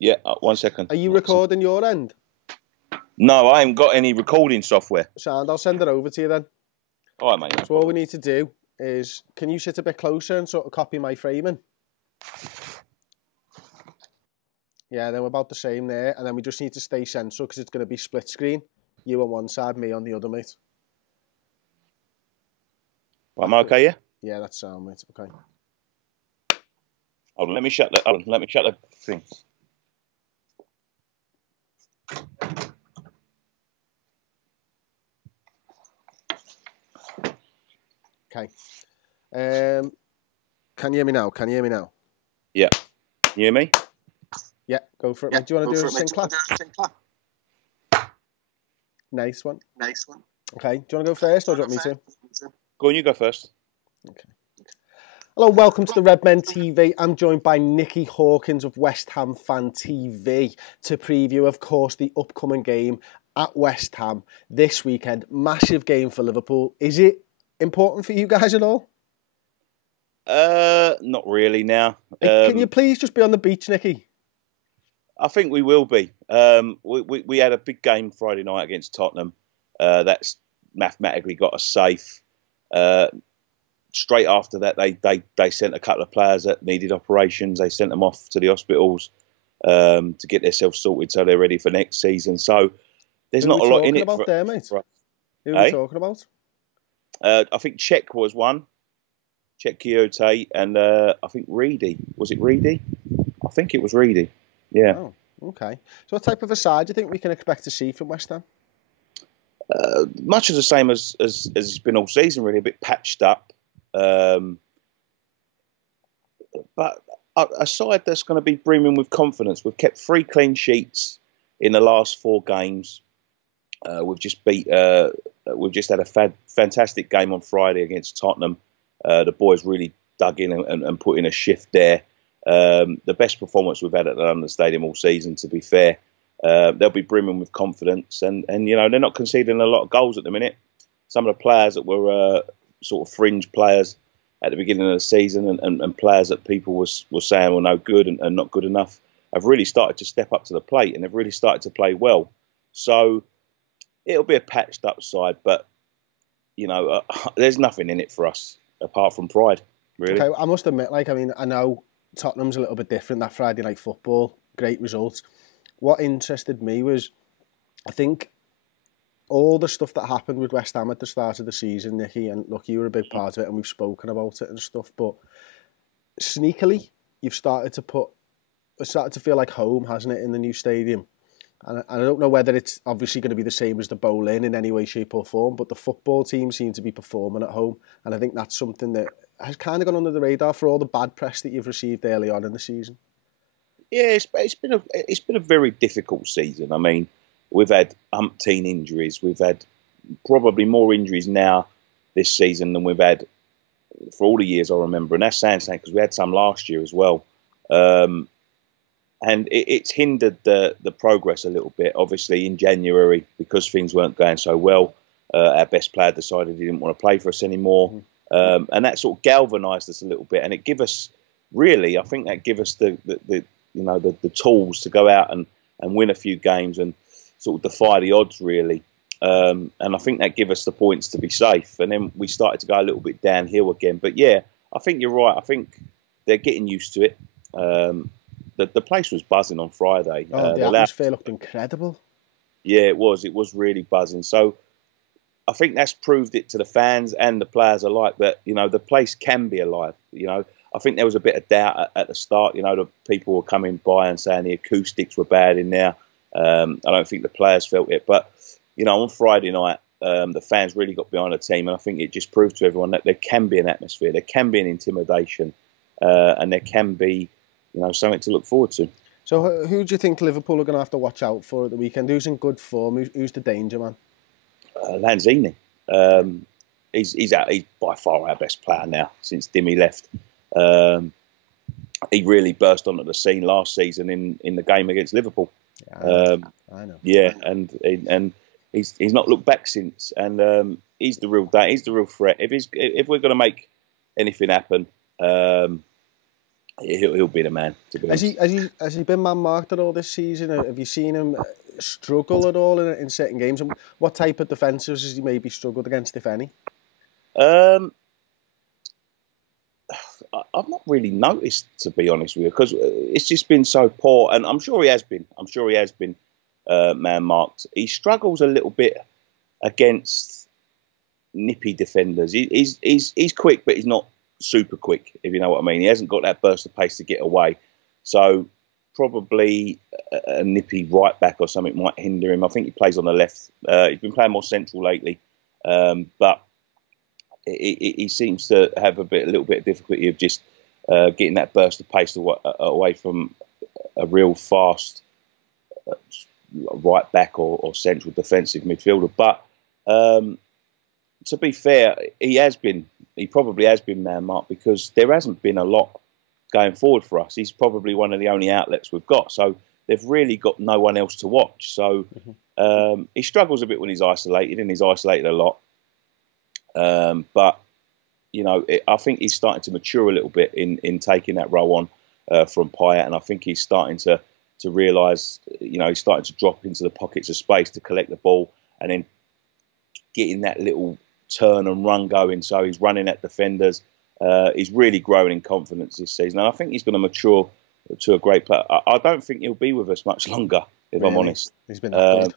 Yeah, 1 second. Are you recording your end? No, I haven't got any recording software. Sound, I'll send it over to you then. All right, mate. No So all we problem. need to do is, can you sit a bit closer and sort of copy my framing? Yeah, then we're about the same there, and then we just need to stay central because it's going to be split screen. You on one side, me on the other, mate. Right, am I okay, yeah? Yeah, that's sound, mate. Okay. Hold on, let me shut the thing. Okay. Can you hear me now? Can you hear me now? Yeah. You hear me? Yeah, go for it, mate. Do you want to do a sync clap? Nice one. Okay. Do you want to go first, or do you want me to? Go on, you go first. Okay. Hello, welcome to the Redmen TV. I'm joined by Nicky Hawkins of West Ham Fan TV to preview, of course, the upcoming game at West Ham this weekend. Massive game for Liverpool. Is it important for you guys at all? Not really now. Can you please just be on the beach, Nicky? I think we will be. We had a big game Friday night against Tottenham. That's mathematically got us safe. Straight after that, they sent a couple of players that needed operations. They sent them off to the hospitals to get themselves sorted so they're ready for next season. So there's not a lot in it for there, mate. Who are we talking about? I think Czech was one. Czech Kyoto, and I think Reedy. Was it Reedy? I think it was Reedy. Yeah. Oh, okay. So what type of a side do you think we can expect to see from West Ham? Much of the same as it's been all season, really, a bit patched up. But a side that's going to be brimming with confidence. We've kept 3 clean sheets in the last 4 games. We've just had a fantastic game on Friday against Tottenham. The boys really dug in and put in a shift there. The best performance we've had at the London Stadium all season, to be fair. They'll be brimming with confidence, and you know, they're not conceding a lot of goals at the minute. Some of the players that were sort of fringe players at the beginning of the season and players that people were saying were no good and not good enough have really started to step up to the plate, and they've really started to play well. So it'll be a patched up side, but you know, there's nothing in it for us apart from pride, really. Okay, I must admit, I know Tottenham's a little bit different, that Friday night football, great results. What interested me was, I think, all the stuff that happened with West Ham at the start of the season, Nicky, and look, you were a big part of it, and we've spoken about it and stuff, but sneakily, you've started to feel like home, hasn't it, in the new stadium? And I don't know whether it's obviously going to be the same as the Bowl-in in any way, shape or form, but the football team seem to be performing at home, and I think that's something that has kind of gone under the radar for all the bad press that you've received early on in the season. Yeah, it's been a very difficult season. I mean, we've had umpteen injuries. We've had probably more injuries now this season than we've had for all the years I remember, and that's saying something because we had some last year as well. And it's hindered the progress a little bit. Obviously, in January, because things weren't going so well, our best player decided he didn't want to play for us anymore, and that sort of galvanised us a little bit. And it gave us, really, I think that gave us the tools to go out and win a few games and sort of defy the odds, really. And I think that gave us the points to be safe. And then we started to go a little bit downhill again. But yeah, I think you're right. I think they're getting used to it. The place was buzzing on Friday. The atmosphere looked incredible. Yeah, it was. It was really buzzing. So I think that's proved it to the fans and the players alike that, you know, the place can be alive. You know, I think there was a bit of doubt at the start. You know, the people were coming by and saying the acoustics were bad in there. I don't think the players felt it. But, you know, on Friday night, the fans really got behind the team. And I think it just proved to everyone that there can be an atmosphere, there can be an intimidation, and there can be, you know, something to look forward to. So who do you think Liverpool are going to have to watch out for at the weekend? Who's in good form? Who's the danger man? Lanzini. He's by far our best player now since Dimmy left. He really burst onto the scene last season in the game against Liverpool. Yeah, I know. Yeah, and he's not looked back since. And he's the real threat. If we're going to make anything happen, he'll be the man, to be honest. Has he been man marked at all this season? Have you seen him struggle at all in certain games? And what type of defences has he maybe struggled against, if any? Um, I've not really noticed, to be honest with you, because it's just been so poor, and I'm sure he has been. I'm sure he has been man marked. He struggles a little bit against nippy defenders. He's quick, but he's not super quick, if you know what I mean. He hasn't got that burst of pace to get away. So probably a nippy right back or something might hinder him. I think he plays on the left. He's been playing more central lately, but he seems to have a little bit of difficulty of just getting that burst of pace away from a real fast right back or central defensive midfielder. But to be fair, he probably has been man marked because there hasn't been a lot going forward for us. He's probably one of the only outlets we've got. So they've really got no one else to watch. So he struggles a bit when he's isolated, and he's isolated a lot. But, you know, I think he's starting to mature a little bit in taking that role on from Payet. And I think he's starting to realise, you know, he's starting to drop into the pockets of space to collect the ball and then getting that little turn and run going. So he's running at defenders. He's really growing in confidence this season. And I think he's going to mature to a great player. I don't think he'll be with us much longer, if I'm honest. He's been that good.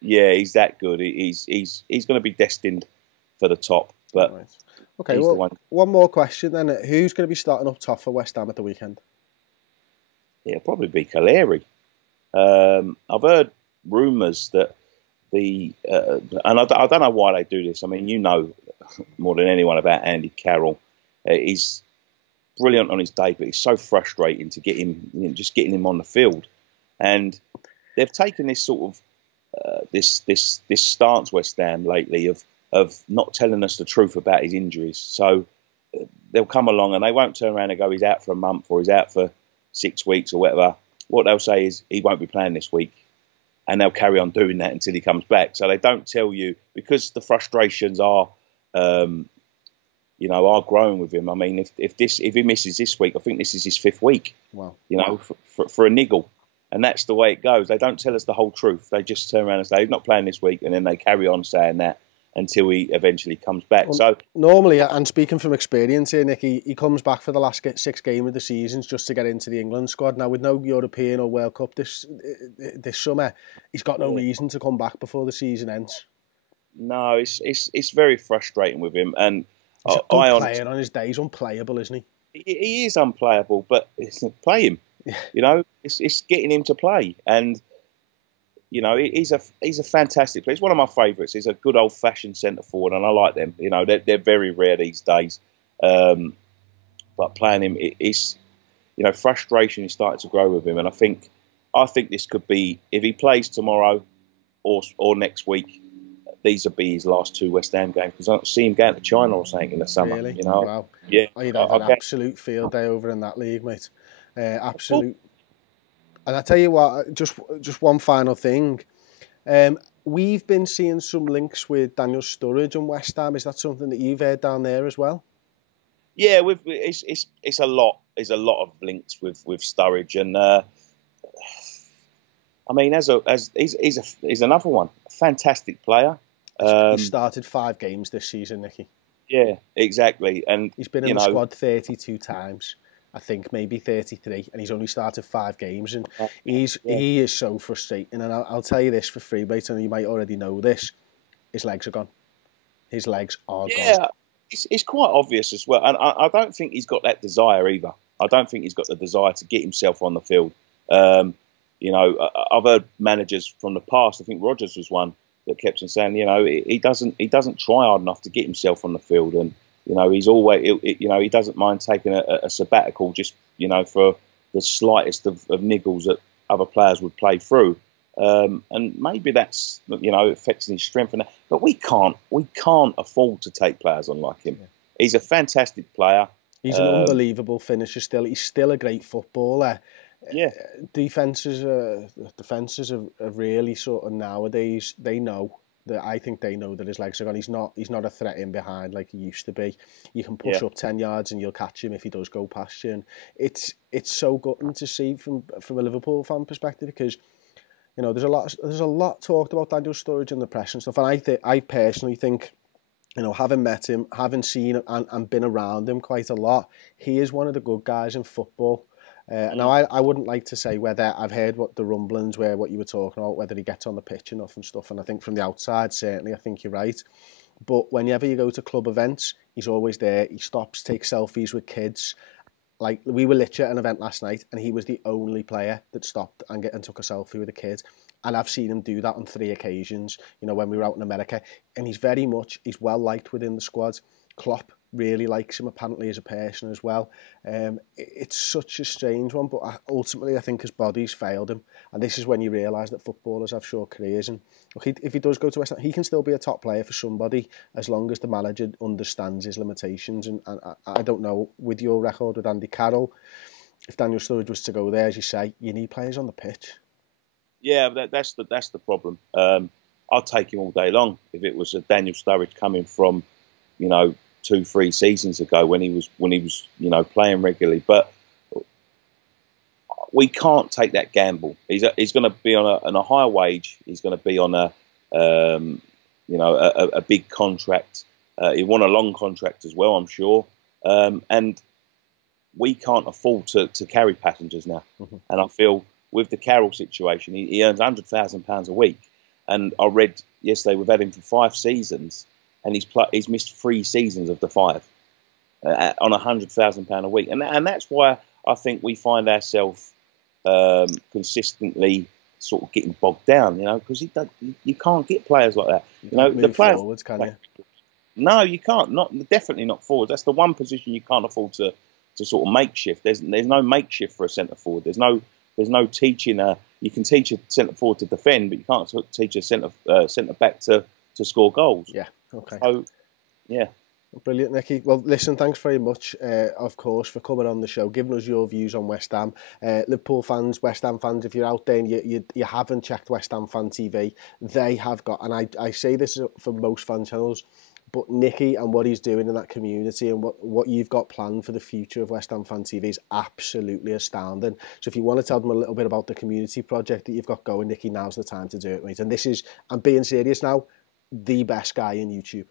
Yeah, he's that good. He's going to be destined for the top. But right. Okay, well, one more question then. Who's going to be starting up top for West Ham at the weekend? Yeah, it'll probably be Kaleri. I've heard rumours that and I don't know why they do this. I mean, you know more than anyone about Andy Carroll. He's brilliant on his day, but he's so frustrating to get him, just getting him on the field. And they've taken this sort of this stance, West Ham, lately of not telling us the truth about his injuries. So they'll come along and they won't turn around and go, he's out for a month or he's out for 6 weeks or whatever. What they'll say is he won't be playing this week. And they'll carry on doing that until he comes back. So they don't tell you, because the frustrations are growing with him. I mean, if he misses this week, I think this is his 5th week. Wow. For a niggle. And that's the way it goes. They don't tell us the whole truth. They just turn around and say, he's not playing this week. And then they carry on saying that until he eventually comes back. Well, so normally, and speaking from experience here, Nicky, he comes back for the last 6 games of the season just to get into the England squad. Now, with no European or World Cup this summer, he's got no reason to come back before the season ends. No, it's very frustrating with him. And he's a good player on his day. He's unplayable, isn't he? He is unplayable, but play him. It's getting him to play. And he's a fantastic player. He's one of my favourites. He's a good old-fashioned centre forward, and I like them. They're very rare these days. But playing him, frustration is starting to grow with him, and I think this could be, if he plays tomorrow or next week, these will be his last 2 West Ham games, because I don't see him going to China or something in the summer. Really? Wow. Yeah. You'd have an absolute field day over in that league, mate. Absolute. And I tell you what, just one final thing. We've been seeing some links with Daniel Sturridge and West Ham. Is that something that you've heard down there as well? Yeah, it's a lot. There's a lot of links with Sturridge, and I mean, he's another one, a fantastic player. He started 5 games this season, Nicky. Yeah, exactly, and he's been in the squad 32 times. I think maybe 33, and he's only started 5 games, and he is so frustrating. And I'll tell you this for free, mate, and you might already know this: his legs are gone. His legs are gone. Yeah, it's quite obvious as well, and I don't think he's got that desire either. I don't think he's got the desire to get himself on the field. I've heard managers from the past. I think Rodgers was one that kept on saying, he doesn't try hard enough to get himself on the field, and he's always, he doesn't mind taking a sabbatical just, for the slightest of niggles that other players would play through. And maybe that's, affecting his strength and that. But we can't afford to take players on like him. Yeah. He's a fantastic player. He's an unbelievable finisher still. He's still a great footballer. Yeah. Defences are really sort of nowadays, they know I think they know that his legs are gone. He's not a threat in behind like he used to be. You can push Yeah. up 10 yards and you'll catch him if he does go past you. And it's so gutting to see from a Liverpool fan perspective, because you know there's a lot talked about Daniel Sturridge in the press and stuff. And I personally think, you know, having met him, having seen him and been around him quite a lot, he is one of the good guys in football. Now, I wouldn't like to say whether I've heard what the rumblings were, what you were talking about, whether he gets on the pitch enough and stuff. And I think from the outside, certainly, I think you're right. But whenever you go to club events, he's always there. He stops, takes selfies with kids. Like, we were literally at an event last night and he was the only player that stopped and took a selfie with a kid. And I've seen him do that on 3 occasions, you know, when we were out in America. And he's he's well liked within the squad. Klopp really likes him apparently as a person as well. It's such a strange one, but ultimately I think his body's failed him. And this is when you realise that footballers have short careers. And look, if he does go to West Ham, he can still be a top player for somebody as long as the manager understands his limitations. And I don't know, with your record with Andy Carroll, if Daniel Sturridge was to go there, as you say, you need players on the pitch. Yeah, that's the problem. I'll take him all day long if it was a Daniel Sturridge coming from, you know, 2-3 seasons ago when he was you know, playing regularly. But we can't take that gamble. He's going to be on a higher wage. He's going to be on you know, a big contract. He won a long contract as well, I'm sure. And we can't afford to carry passengers now. Mm-hmm. And I feel with the Carroll situation, he earns £100,000 a week. And I read yesterday we've had him for 5 seasons, and he's missed 3 seasons of the 5 on £100,000 a week. And that's why I think we find ourselves consistently sort of getting bogged down, you know, because you can't get players like that. You know, the players forwards, can you? No, you can't. Definitely not forwards. That's the one position you can't afford to sort of makeshift. There's no makeshift for a centre forward. There's no teaching. You can teach a centre forward to defend, but you can't teach a centre back to score goals. Yeah. Okay. So, yeah. Brilliant, Nicky. Well, listen, thanks very much, of course, for coming on the show, giving us your views on West Ham. Liverpool fans, West Ham fans, if you're out there and you haven't checked West Ham Fan TV, they have got, and I say this for most fan channels, but Nicky and what he's doing in that community and what you've got planned for the future of West Ham Fan TV is absolutely astounding. So if you want to tell them a little bit about the community project that you've got going, Nicky, now's the time to do it, mate. And this is, I'm being serious now, the best guy in YouTube.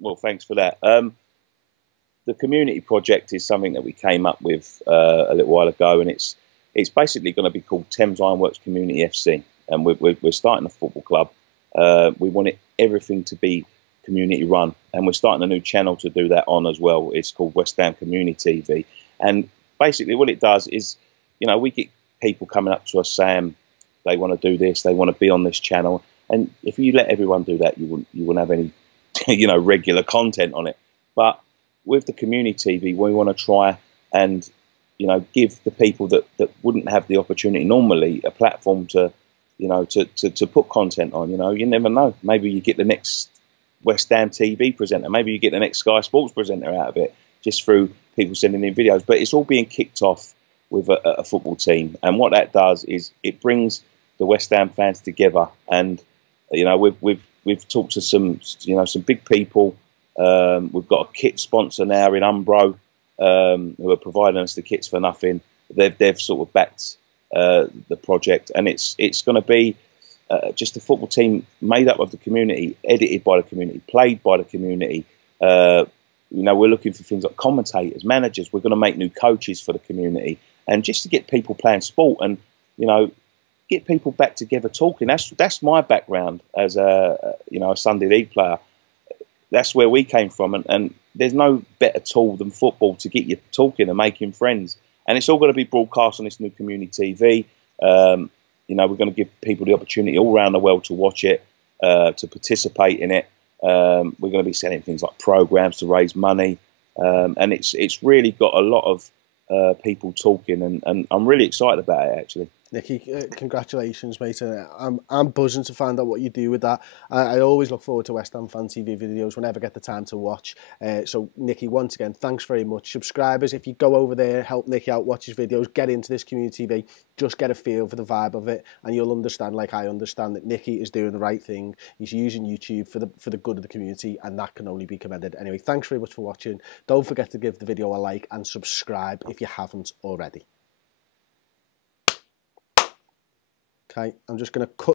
Well, thanks for that. The community project is something that we came up with a little while ago, and it's basically going to be called Thames Ironworks Community FC, and we're starting a football club. We want everything to be community run, and we're starting a new channel to do that on as well. It's called West Ham Community TV, and basically what it does is, you know, we get people coming up to us saying they want to do this, they want to be on this channel, and if you let everyone do that, you wouldn't have any you know, regular content on it. But with the community TV, we want to try and, you know, give the people that wouldn't have the opportunity normally a platform to, you know, to put content on. You know, you never know. Maybe you get the next West Ham TV presenter. Maybe you get the next Sky Sports presenter out of it just through people sending in videos. But it's all being kicked off with a football team. And what that does is it brings the West Ham fans together. And, you know, we've talked to some big people. We've got a kit sponsor now in Umbro, who are providing us the kits for nothing. They've sort of backed the project, and it's going to be just a football team made up of the community, edited by the community, played by the community. You know, we're looking for things like commentators, managers. We're going to make new coaches for the community, and just to get people playing sport and, you know, get people back together talking. That's my background as a Sunday League player. That's where we came from, and there's no better tool than football to get you talking and making friends. And it's all going to be broadcast on this new community TV. You know, we're going to give people the opportunity all around the world to watch it, to participate in it. We're going to be selling things like programs to raise money, and it's really got a lot of people talking, and I'm really excited about it, actually. Nicky, congratulations, mate. I'm buzzing to find out what you do with that. I always look forward to West Ham Fan TV videos whenever I get the time to watch. So, Nicky, once again, thanks very much. Subscribers, if you go over there, help Nicky out, watch his videos, get into this community TV, just get a feel for the vibe of it, and you'll understand, like I understand, that Nicky is doing the right thing. He's using YouTube for the good of the community, and that can only be commended. Anyway, thanks very much for watching. Don't forget to give the video a like and subscribe if you haven't already. Okay, I'm just going to cut